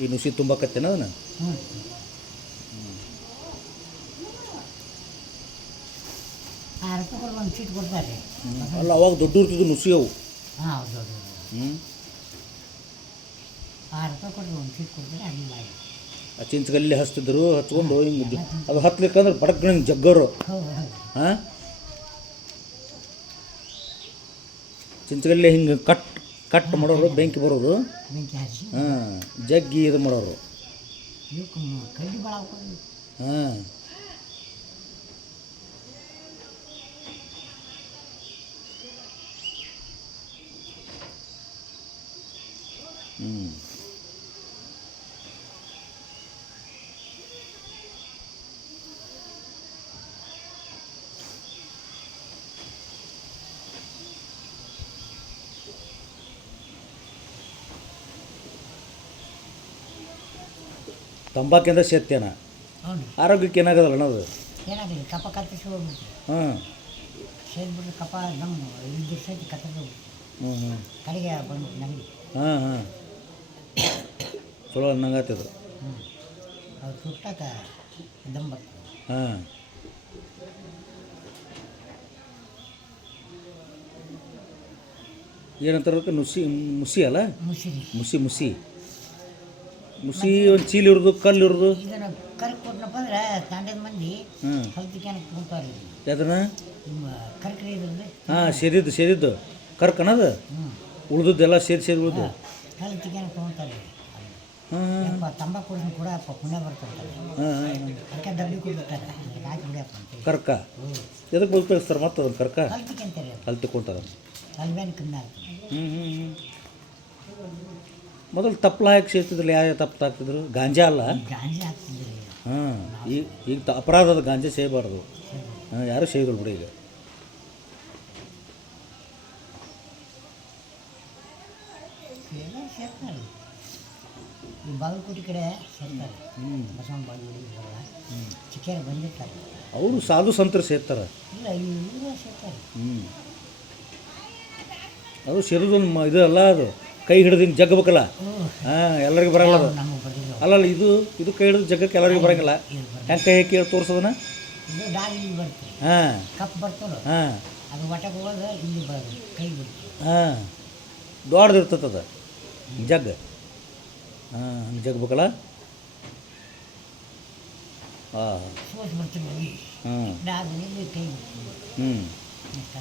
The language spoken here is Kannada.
ಈ ನುಸಿ ತುಂಬಕತ್ತೇನ ಅದನ್ನ ಅಲ್ಲ ಅವಾಗ ದೊಡ್ಡ ಇರ್ತಿದ್ದು ನುಸಿ ಅವು ಹ್ಞೂ ಚಿಂಚಗಲ್ಲಿ ಹಚ್ತಿದ್ರು ಹಚ್ಕೊಂಡು ಹಿಂಗೆ ಅದು ಹತ್ಲಿಕ್ಕಂದ್ರೆ ಬಡಕ್ ಜಗ್ಗರು ಹಾಂ ಚಿಂಚಗಲ್ಲಿ ಹಿಂಗೆ ಕಟ್ ಕಟ್ ಮಾಡೋರು ಬೆಂಕಿ ಬರೋದು ಬೆಂಕಿ ಹಚ್ಚಿ ಹಾಂ ಜಗ್ಗಿ ಇದು ಮಾಡೋರು. ಇವಕ್ಕೆ ಕಡ್ಡಿ ಭಾಳ ಹಾಕೋದು. ಹಾಂ. ಹ್ಞೂ ತಂಬಾಕಿಂದ ಸೇತ್ತೇನ ಹೌದು. ಆರೋಗ್ಯಕ್ಕೆ ಏನಾಗದಲ್ಲ ಅನ್ನೋದು ಏನಾಗಲಿ ಕಪ ಕತ್ತಿಸಿ ಹೋಗ್ಬಿಟ್ಟು ಹಾಂ. ಸೇದ್ಬಿಟ್ರೆ ಕಪ ನಮ್ಮ ಇದ್ರ ಸಹಿತ ಕತ್ತದ ಹ್ಞೂ ಹ್ಞೂ ಕಡೆಗೆ ಬಂದು ನಮಗೆ. ಹಾಂ ಹಾಂ. ಚಲೋ ಅನ್ನಂಗಾತದು ಹ್ಞೂ ಅವ್ರು ಸುಟ್ಟಾಕ ದಮ್ ಬರ್ತದೆ. ಹಾಂ. ಏನಂತಾರ ಅದಕ್ಕೆ? ನುಸಿ ಮುಸಿ ಅಲ್ಲ? ಮುಸಿರಿ ಮುಸಿ ಮುಸಿ. ಮುಸಿ ಒಂದು ಚೀಲ ಇರೋದು ಕಲ್ಲು ಇರೋದು. ಇದನ್ನ ಕರ್ಕ್ ಕೊಟ್ನಪ್ಪ ಅಂದ್ರೆ ತಾಂಡದ ಮಂದಿ ಹ್ಞೂ ಕುಂತಾರೆ ಅದನ್ನ ಕರ್ಕರಿ ಹಾಂ ಸೇರಿದ್ದು ಸೇರಿದ್ದು. ಕರ್ಕಣದು ಹ್ಞೂ ಉಳ್ದದ್ದೆಲ್ಲ ಸೇರಿ ಸೇರಿ ಉಳ್ದು. ಹಲ್ತಿಕ್ಯಾನ ತೊಗೊತಾರೆ ಹಾಂ ಹಾಂ. ತಂಬಾಕು ಕುಡಿದ್ರು ಕೂಡ ಅಪ್ಪ ಪುಣ್ಯ ಬರ್ತಾರೆ ಅದಕ್ಕೆ ಡಬ್ಬಿ ಕುಡಿತಾರೆ ಹಾಕಿ ಬಿಡಪ್ಪ ಕರ್ಕ? ಎದಕ್ಕೆ ಉಪಯೋಗಿಸ್ತಾರೆ ಮತ್ತೆ ಅದನ್ನು ಕರ್ಕ? ತಗೊಂತಾರ ಕಮ್ಮಿ ಆಗ್ತದೆ ಹ್ಞೂ ಹ್ಞೂ ಹ್ಞೂ ಮೊದಲು ತಪ್ಪಲ ಹಾಕಿ ಸೇರ್ತಿದ್ರಲ್ಲ ಯಾವ ತಪ್ಪು ತಾಕ್ತಿದ್ರು ಗಾಂಜಾ ಅಲ್ಲ? ಗಾಂಜಾ ಹಾಕ್ತಿದ್ರಿ ಹಾಂ ಈಗ ಈಗ ತ ಅಪರಾಧದ ಗಾಂಜಾ ಸೇಬಾರ್ದು ಹಾಂ ಯಾರು ಸೇರಿದ್ರು ಬಿಡಿ ಈಗ ಈ ಬಾಗಲಕೋಟೆ ಕಡೆ ಸೇರ್ತಾರೆ. ಹ್ಞೂ ಬಸವನ ಬಾಗಲಕೋಟೆ ಬರಲ್ಲ ಚಿಕ್ಕೇರು ಬಂದಿರ್ತಾರೆ. ಅವರು ಸಾಧು ಸಂತರು ಸೇರ್ತಾರೆ. ಇಲ್ಲ ಇವರು ಸೇರ್ತಾರೆ. ಹ್ಞೂ ಅದು ಸೇರೋದೊಂದು ಮ ಇದು ಅಲ್ಲ ಅದು. ಕೈ ಹಿಡಿದಿನ ಜಗ್ಬೇಕಲ್ಲ ಹ್ಞೂ ಹಾಂ ಎಲ್ಲರಿಗೂ ಬರಲ್ಲ ಅದು. ನಮಗೆ ಬರ್ದಿಲ್ಲ ಅಲ್ಲಲ್ಲ ಇದು ಇದು ಕೈ ಹಿಡಿದು ಜಗ್ಗಕ್ಕೆ ಎಲ್ಲರಿಗೂ ಬರಂಗಿಲ್ಲ? ಇದು ಹೆಂಗೆ ಕೈ ಹಾಕಿ ತೋರಿಸೋದನ್ನ ಇದು ಡಾಗ್ ಬರ್ತದೆ. ಹಾಂ. ಕಪ್ ಬರ್ತದೆ ಹಾಂ. ಅದು ಒಟ್ಟಕ್ಕೆ ಹೋಗೋದು ಇಲ್ಲಿ ಬರೋದು ಕೈ ಬಿಡ್ತದೆ. ಹಾಂ. ದೊಡ್ಡದು ಇರ್ತದೆ ಅದು. ಜಗ್ ಹಾಂ ಹಂಗೆ ಜಗ್ಬೇಕಲ್ಲ ಹಾಂ ಸೋಸ್ ಕೈ ಹ್ಞೂ ಇಷ್ಟ